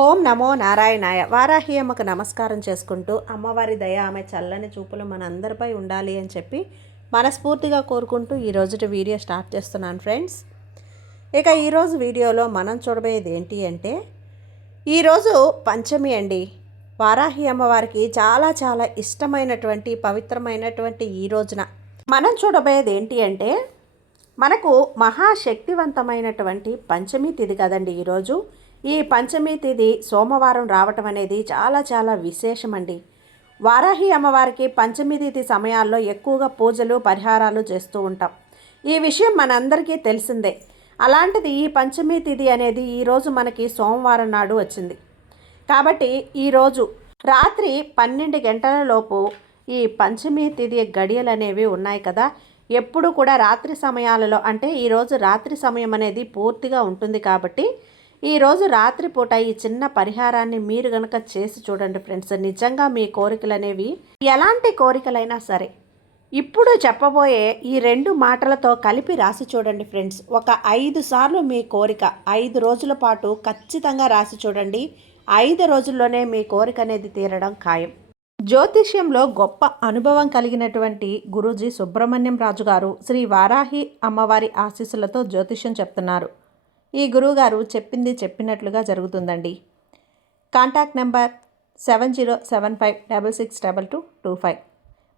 ఓం నమో నారాయణాయ. వారాహి అమ్మకు నమస్కారం చేసుకుంటూ అమ్మవారి దయ ఆమె చల్లని చూపులు మన అందరిపై ఉండాలి అని చెప్పి మనస్ఫూర్తిగా కోరుకుంటూ ఈరోజు వీడియో స్టార్ట్ చేస్తున్నాను ఫ్రెండ్స్. ఇక ఈరోజు వీడియోలో మనం చూడబోయేది ఏంటి అంటే, ఈరోజు పంచమి అండి. వారాహి అమ్మవారికి చాలా చాలా ఇష్టమైనటువంటి పవిత్రమైనటువంటి ఈ రోజున మనం చూడబోయేది ఏంటి అంటే, మనకు మహాశక్తివంతమైనటువంటి పంచమి తిథి కదండి ఈరోజు. ఈ పంచమి తిథి సోమవారం రావటం అనేది చాలా చాలా విశేషమండి. వారాహి అమ్మవారికి పంచమి తిథి సమయాల్లో ఎక్కువగా పూజలు పరిహారాలు చేస్తూ ఉంటాం. ఈ విషయం మనందరికీ తెలిసిందే. అలాంటిది ఈ పంచమి తిథి అనేది ఈరోజు మనకి సోమవారం నాడు వచ్చింది. కాబట్టి ఈరోజు రాత్రి 12 గంటల లోపు ఈ పంచమి తిథి గడియలు అనేవి ఉన్నాయి కదా. ఎప్పుడు కూడా రాత్రి సమయాలలో, అంటే ఈరోజు రాత్రి సమయం అనేది పూర్తిగా ఉంటుంది. కాబట్టి ఈరోజు రాత్రిపూట ఈ చిన్న పరిహారాన్ని మీరు గనక చేసి చూడండి ఫ్రెండ్స్. నిజంగా మీ కోరికలు అనేవి, ఎలాంటి కోరికలైనా సరే, ఇప్పుడు చెప్పబోయే ఈ 2 మాటలతో కలిపి రాసి చూడండి ఫ్రెండ్స్. ఒక 5 సార్లు మీ కోరిక 5 రోజుల పాటు ఖచ్చితంగా రాసి చూడండి. 5 రోజుల్లోనే మీ కోరిక అనేది తీరడం ఖాయం. జ్యోతిష్యంలో గొప్ప అనుభవం కలిగినటువంటి గురూజీ సుబ్రహ్మణ్యం రాజు గారు శ్రీ వారాహి అమ్మవారి ఆశీస్సులతో జ్యోతిష్యం చెప్తున్నారు. ఈ గురువుగారు చెప్పింది చెప్పినట్లుగా జరుగుతుందండి. Contact number 7075662225.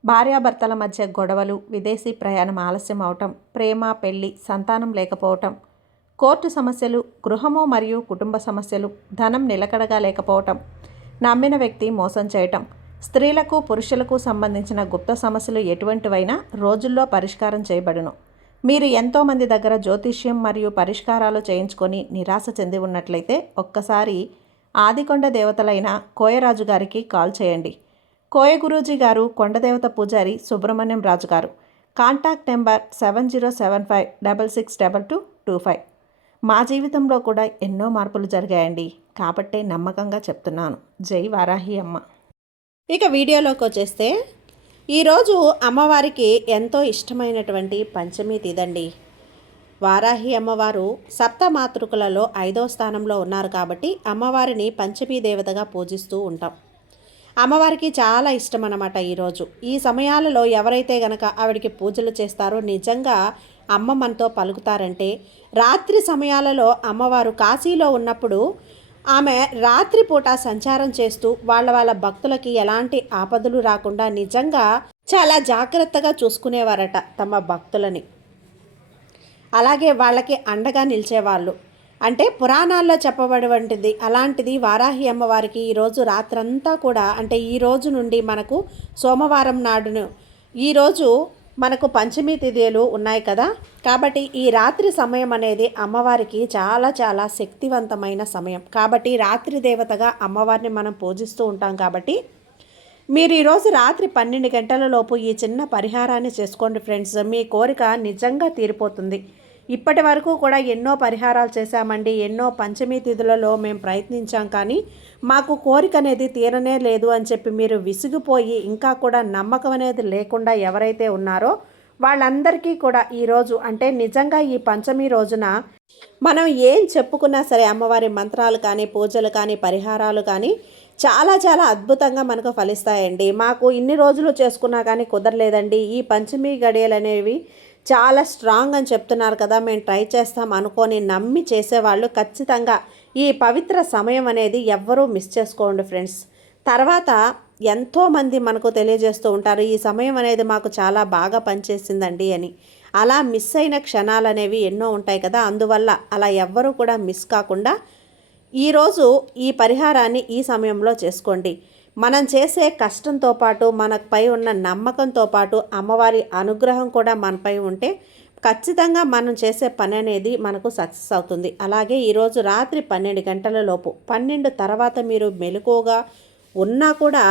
భార్యాభర్తల మధ్య గొడవలు, విదేశీ ప్రయాణం ఆలస్యం అవటం, ప్రేమ, పెళ్లి, సంతానం లేకపోవటం, కోర్టు సమస్యలు, గృహము మరియు కుటుంబ సమస్యలు, ధనం నిలకడగా లేకపోవటం, నమ్మిన వ్యక్తి మోసం చేయటం, స్త్రీలకు పురుషులకు సంబంధించిన గుప్త సమస్యలు ఎటువంటివైనా రోజుల్లో పరిష్కారం చేయబడును. మీరు ఎంతోమంది దగ్గర జ్యోతిష్యం మరియు పరిష్కారాలు చేయించుకొని నిరాశ చెంది ఉన్నట్లయితే ఒక్కసారి ఆదికొండ దేవతలైన కోయరాజు గారికి కాల్ చేయండి. కోయ గురూజీ గారు కొండదేవత పూజారి సుబ్రహ్మణ్యం రాజు గారు. Contact number 7075662225. మా జీవితంలో కూడా ఎన్నో మార్పులు జరిగాయండి. కాబట్టే నమ్మకంగా చెప్తున్నాను. జై వారాహి అమ్మ. ఇక వీడియోలోకి వచ్చేస్తే, ఈరోజు అమ్మవారికి ఎంతో ఇష్టమైనటువంటి పంచమి తిథండి. వారాహి అమ్మవారు సప్తమాతృకులలో 5వ స్థానంలో ఉన్నారు. కాబట్టి అమ్మవారిని పంచమీ దేవతగా పూజిస్తూ ఉంటాం. అమ్మవారికి చాలా ఇష్టం అన్నమాట ఈరోజు. ఈ సమయాలలో ఎవరైతే గనక ఆవిడికి పూజలు చేస్తారో నిజంగా అమ్మ మనతో పలుకుతారంటే, రాత్రి సమయాలలో అమ్మవారు కాశీలో ఉన్నప్పుడు ఆమె రాత్రిపూట సంచారం చేస్తూ వాళ్ళ భక్తులకి ఎలాంటి ఆపదలు రాకుండా నిజంగా చాలా జాగ్రత్తగా చూసుకునేవారట తమ భక్తులని. అలాగే వాళ్ళకి అండగా నిలిచేవాళ్ళు. అంటే పురాణాల్లో చెప్పబడివంటిది. అలాంటిది వారాహి అమ్మవారికి ఈరోజు రాత్రంతా కూడా, అంటే ఈ రోజు నుండి మనకు సోమవారం నాడును ఈరోజు మనకు పంచమి తిథులు ఉన్నాయి కదా. కాబట్టి ఈ రాత్రి సమయం అనేది అమ్మవారికి చాలా చాలా శక్తివంతమైన సమయం. కాబట్టి రాత్రి దేవతగా అమ్మవారిని మనం పూజిస్తూ ఉంటాం. కాబట్టి మీరు ఈరోజు రాత్రి 12 గంటల లోపు ఈ చిన్న పరిహారాన్ని చేసుకోండి ఫ్రెండ్స్. మీ కోరిక నిజంగా తీరిపోతుంది. ఇప్పటి వరకు కూడా ఎన్నో పరిహారాలు చేశామండి, ఎన్నో పంచమీ తిథులలో మేము ప్రయత్నించాం, కానీ మాకు కోరిక అనేది తీరనే లేదు అని చెప్పి మీరు విసిగిపోయి ఇంకా కూడా నమ్మకం అనేది లేకుండా ఎవరైతే ఉన్నారో వాళ్ళందరికీ కూడా ఈరోజు, అంటే నిజంగా ఈ పంచమి రోజున మనం ఏం చెప్పుకున్నా సరే అమ్మవారి మంత్రాలు కానీ, పూజలు కానీ, పరిహారాలు కానీ చాలా చాలా అద్భుతంగా మనకు ఫలిస్తాయండి. మాకు ఇన్ని రోజులు చేసుకున్నా కానీ కుదరలేదండి, ఈ పంచమి గడియలు అనేవి చాలా స్ట్రాంగ్ అని చెప్తున్నారు కదా, మేము ట్రై చేస్తాం అనుకొని నమ్మి చేసేవాళ్ళు ఖచ్చితంగా ఈ పవిత్ర సమయం అనేది ఎవ్వరూ మిస్ చేసుకోండి ఫ్రెండ్స్. తర్వాత ఎంతోమంది మనకు తెలియజేస్తూ ఉంటారు, ఈ సమయం అనేది మాకు చాలా బాగా పనిచేసిందండి అని. అలా మిస్ అయిన క్షణాలు అనేవి ఎన్నో ఉంటాయి కదా. అందువల్ల అలా ఎవ్వరూ కూడా మిస్ కాకుండా ఈరోజు ఈ పరిహారాన్ని ఈ సమయంలో చేసుకోండి. మనం చేసే కష్టంతో పాటు మనపై ఉన్న నమ్మకంతో పాటు అమ్మవారి అనుగ్రహం కూడా మనపై ఉంటే ఖచ్చితంగా మనం చేసే పని అనేది మనకు సక్సెస్ అవుతుంది. అలాగే ఈరోజు రాత్రి 12 గంటల లోపు, 12 తర్వాత మీరు మెలకువగా ఉన్నా కూడా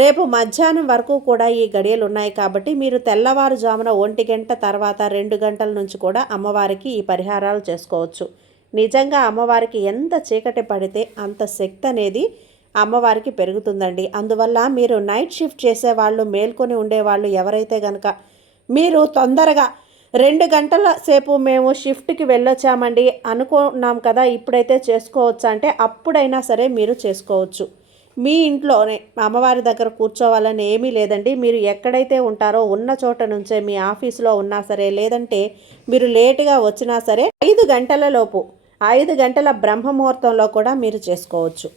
రేపు మధ్యాహ్నం వరకు కూడా ఈ గడియలు ఉన్నాయి. కాబట్టి మీరు తెల్లవారుజామున 1 గంట తర్వాత 2 గంటల నుంచి కూడా అమ్మవారికి ఈ పరిహారాలు చేసుకోవచ్చు. నిజంగా అమ్మవారికి ఎంత చీకటి పడితే అంత శక్తి అనేది అమ్మవారికి పెరుగుతుందండి. అందువల్ల మీరు నైట్ షిఫ్ట్ చేసేవాళ్ళు, మేల్కొని ఉండేవాళ్ళు ఎవరైతే కనుక మీరు తొందరగా 2 గంటల సేపు మేము షిఫ్ట్కి వెళ్ళొచ్చామండి అనుకున్నాం కదా, ఇప్పుడైతే చేసుకోవచ్చా అంటే అప్పుడైనా సరే మీరు చేసుకోవచ్చు. మీ ఇంట్లోనే అమ్మవారి దగ్గర కూర్చోవాలని ఏమీ లేదండి. మీరు ఎక్కడైతే ఉంటారో ఉన్న చోట నుంచే మీ ఆఫీసులో ఉన్నా సరే, లేదంటే మీరు లేటుగా వచ్చినా సరే 5 గంటల లోపు 5 గంటల బ్రహ్మముహూర్తంలో కూడా మీరు చేసుకోవచ్చు.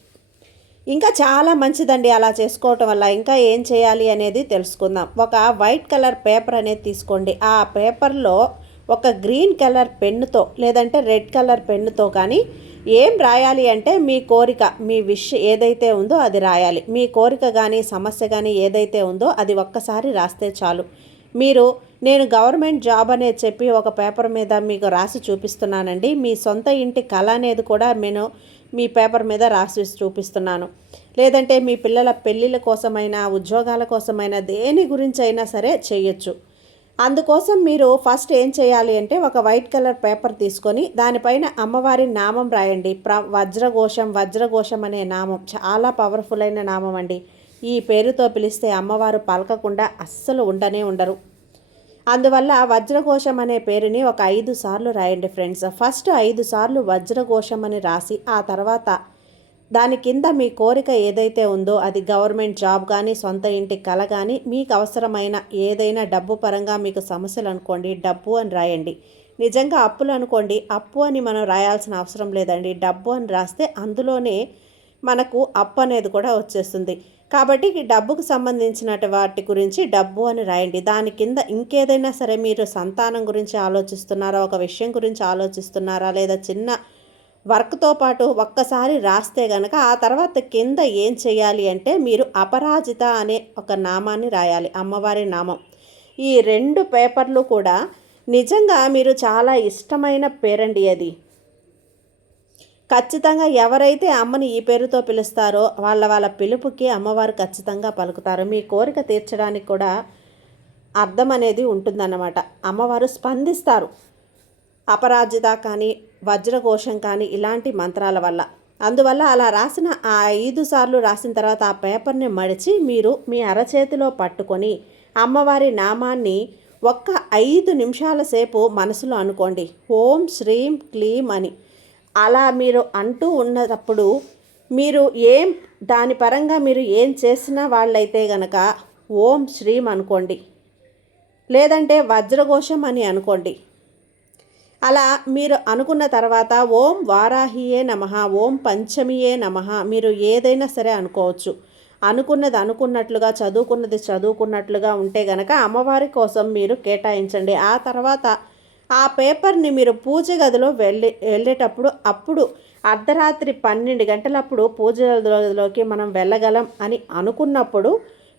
ఇంకా చాలా మంచిదండి అలా చేసుకోవటం వల్ల. ఇంకా ఏం చేయాలి అనేది తెలుసుకుందాం. ఒక వైట్ కలర్ పేపర్ అనేది తీసుకోండి. ఆ పేపర్లో ఒక గ్రీన్ కలర్ పెన్నుతో లేదంటే రెడ్ కలర్ పెన్నుతో కానీ ఏం రాయాలి అంటే మీ కోరిక, మీ విష్ ఏదైతే ఉందో అది రాయాలి. మీ కోరిక కానీ సమస్య కానీ ఏదైతే ఉందో అది ఒక్కసారి రాస్తే చాలు. మీరు నేను గవర్నమెంట్ జాబ్ అనేది చెప్పి ఒక పేపర్ మీద మీకు రాసి చూపిస్తున్నానండి. మీ సొంత ఇంటి కళ అనేది కూడా నేను మీ పేపర్ మీద రాసి చూపిస్తున్నాను. లేదంటే మీ పిల్లల పెళ్ళిళ్ళ కోసమైనా ఉద్యోగాల కోసమైనా దేని గురించి అయినా సరే చేయొచ్చు. అందుకోసం మీరు ఫస్ట్ ఏం చేయాలి అంటే ఒక వైట్ కలర్ పేపర్ తీసుకొని దానిపైన అమ్మవారి నామం రాయండి. వజ్రఘోషం అనే నామం చాలా పవర్ఫుల్ అయిన నామం అండి. ఈ పేరుతో పిలిస్తే అమ్మవారు పలకకుండా అస్సలు ఉండరు. అందువల్ల వజ్రఘోషం అనే పేరుని ఒక 5 సార్లు రాయండి ఫ్రెండ్స్. ఫస్ట్ 5 సార్లు వజ్రఘోషం అని రాసి ఆ తర్వాత దాని కింద మీ కోరిక ఏదైతే ఉందో అది గవర్నమెంట్ జాబ్ కానీ సొంత ఇంటి కల కానీ మీకు అవసరమైన ఏదైనా డబ్బు పరంగా మీకు సమస్యలు అనుకోండి డబ్బు అని రాయండి. నిజంగా అప్పులు అనుకోండి, అప్పు అని మనం రాయాల్సిన అవసరం లేదండి. డబ్బు అని రాస్తే అందులోనే మనకు అప్పు అనేది కూడా వచ్చేస్తుంది. కాబట్టి డబ్బుకు సంబంధించిన వాటి గురించి డబ్బు అని రాయండి. దాని కింద ఇంకేదైనా సరే మీరు సంతానం గురించి ఆలోచిస్తున్నారా, ఒక విషయం గురించి ఆలోచిస్తున్నారా, లేదా చిన్న వర్క్తో పాటు ఒక్కసారి రాస్తే కనుక ఆ తర్వాత కింద ఏం చేయాలి అంటే మీరు అపరాజిత అనే ఒక నామాన్ని రాయాలి, అమ్మవారి నామం. ఈ 2 పేపర్లు కూడా నిజంగా మీరు చాలా ఇష్టమైన పేరండి అది. ఖచ్చితంగా ఎవరైతే అమ్మని ఈ పేరుతో పిలుస్తారో వాళ్ళ పిలుపుకి అమ్మవారు ఖచ్చితంగా పలుకుతారు. మీ కోరిక తీర్చడానికి కూడా అర్థం అనేది ఉంటుందన్నమాట. అమ్మవారు స్పందిస్తారు అపరాజిత కానీ వజ్రఘోషం కానీ ఇలాంటి మంత్రాల వల్ల. అందువల్ల అలా రాసిన ఆ 5 సార్లు రాసిన తర్వాత ఆ పేపర్ని మడిచి మీరు మీ అరచేతిలో పట్టుకొని అమ్మవారి నామాన్ని ఒక్క 5 నిమిషాల సేపు మనసులో అనుకోండి. ఓం శ్రీం క్లీం అని. అలా మీరు అంటూ ఉన్నప్పుడు మీరు దాని పరంగా మీరు ఏం చేసిన వాళ్ళైతే గనక ఓం శ్రీం అనుకోండి, లేదంటే వజ్రఘోషం అని అనుకోండి. అలా మీరు అనుకున్న తర్వాత ఓం వారాహియే నమః, ఓం పంచమియే నమః మీరు ఏదైనా సరే అనుకోవచ్చు. అనుకున్నది అనుకున్నట్లుగా, చదువుకున్నది చదువుకున్నట్లుగా ఉంటే గనక అమ్మవారి కోసం మీరు కేటాయించండి. ఆ తర్వాత ఆ పేపర్ని మీరు పూజ గదిలో వెళ్ళేటప్పుడు అప్పుడు అర్ధరాత్రి 12 గంటలప్పుడు పూజ గదిలోకి మనం వెళ్ళగలం అని అనుకున్నప్పుడు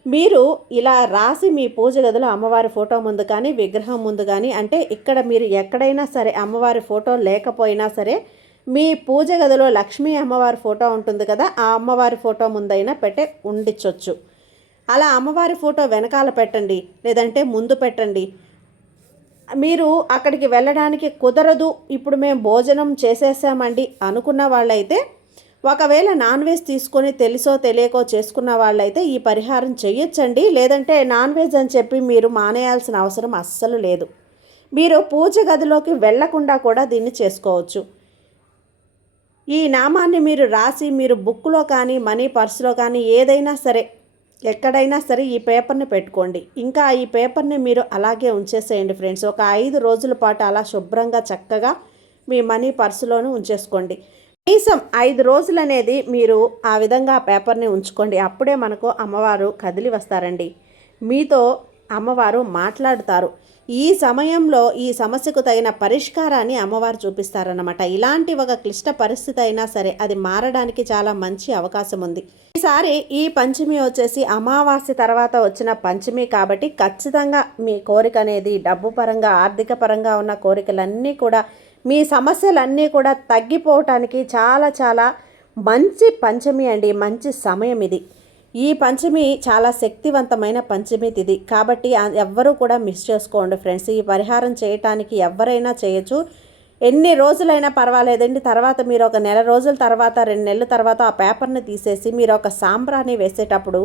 మీరు ఇలా రాసి మీ పూజ గదిలో అమ్మవారి ఫోటో ముందు కానీ విగ్రహం ముందు కానీ, అంటే ఇక్కడ మీరు ఎక్కడైనా సరే అమ్మవారి ఫోటో లేకపోయినా సరే మీ పూజ గదిలో లక్ష్మీ అమ్మవారి ఫోటో ఉంటుంది కదా, ఆ అమ్మవారి ఫోటో ముందైనా ఉండించవచ్చు. అలా అమ్మవారి ఫోటో వెనకాల పెట్టండి, లేదంటే ముందు పెట్టండి. మీరు అక్కడికి వెళ్ళడానికి కుదరదు, ఇప్పుడు మేము భోజనం చేసేసామండి అనుకున్న వాళ్ళైతే, ఒకవేళ నాన్ వెజ్ తీసుకొని తెలుసో తెలియకో చేసుకున్న వాళ్ళైతే ఈ పరిహారం చేయొచ్చండి. లేదంటే నాన్ వెజ్ అని చెప్పి మీరు మానేయాల్సిన అవసరం అస్సలు లేదు. మీరు పూజ గదిలోకి వెళ్లకుండా కూడా దీన్ని చేసుకోవచ్చు. ఈ నామాన్ని మీరు రాసి మీరు బుక్లో కానీ మనీ పర్సులో కానీ ఏదైనా సరే ఎక్కడైనా సరే ఈ పేపర్ని పెట్టుకోండి. ఇంకా ఈ పేపర్ని మీరు అలాగే ఉంచేసేయండి ఫ్రెండ్స్. ఒక 5 రోజుల పాటు అలా శుభ్రంగా చక్కగా మీ మనీ పర్సులోనూ ఉంచేసుకోండి. కనీసం 5 రోజులు అనేది మీరు ఆ విధంగా పేపర్ని ఉంచుకోండి. అప్పుడే మనకు అమ్మవారు కదిలి వస్తారండి. మీతో అమ్మవారు మాట్లాడుతారు. ఈ సమయంలో ఈ సమస్యకు తగిన పరిష్కారాన్ని అమ్మవారు చూపిస్తారన్నమాట. ఇలాంటి ఒక క్లిష్ట పరిస్థితి అయినా సరే అది మారడానికి చాలా మంచి అవకాశం ఉంది. ఈసారి ఈ పంచమి వచ్చేసి అమావాస్య తర్వాత వచ్చిన పంచమి కాబట్టి ఖచ్చితంగా మీ కోరిక అనేది డబ్బు పరంగా ఆర్థిక పరంగా ఉన్న కోరికలన్నీ కూడా మీ సమస్యలన్నీ కూడా తగ్గిపోవటానికి చాలా చాలా మంచి పంచమి అండి, మంచి సమయం ఇది. ఈ పంచమి చాలా శక్తివంతమైన పంచమి తిథి కాబట్టి ఎవ్వరూ కూడా మిస్ చేసుకోండి ఫ్రెండ్స్. ఈ పరిహారం చేయటానికి ఎవరైనా చేయొచ్చు, ఎన్ని రోజులైనా పర్వాలేదండి. తర్వాత మీరు ఒక నెల రోజుల తర్వాత 2 నెలల తర్వాత ఆ పేపర్ని తీసేసి మీరు ఒక సాంబ్రాన్ని వేసేటప్పుడు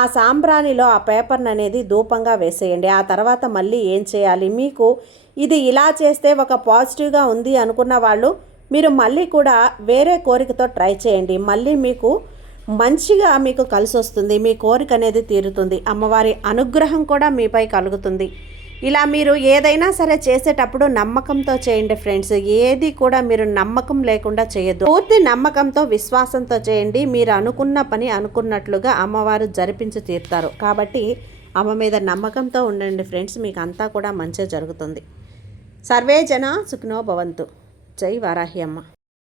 ఆ సాంబ్రాణిలో ఆ పేపర్ని అనేది ధూపంగా వేసేయండి. ఆ తర్వాత మళ్ళీ ఏం చేయాలి, మీకు ఇది ఇలా చేస్తే ఒక పాజిటివ్గా ఉంది అనుకున్న వాళ్ళు మీరు మళ్ళీ కూడా వేరే కోరికతో ట్రై చేయండి. మళ్ళీ మీకు మంచిగా మీకు కలిసి వస్తుంది, మీ కోరిక అనేది తీరుతుంది, అమ్మవారి అనుగ్రహం కూడా మీపై కలుగుతుంది. ఇలా మీరు ఏదైనా సరే చేసేటప్పుడు నమ్మకంతో చేయండి ఫ్రెండ్స్. ఏది కూడా మీరు నమ్మకం లేకుండా చేయొద్దు. పూర్తి నమ్మకంతో విశ్వాసంతో చేయండి. మీరు అనుకున్న పని అనుకున్నట్లుగా అమ్మవారు జరిపించి తీరుతారు. కాబట్టి అమ్మ మీద నమ్మకంతో ఉండండి ఫ్రెండ్స్, మీకు అంతా కూడా మంచిగా జరుగుతుంది. సర్వే జన సుఖినో భవంతు. జై వారాహి అమ్మ.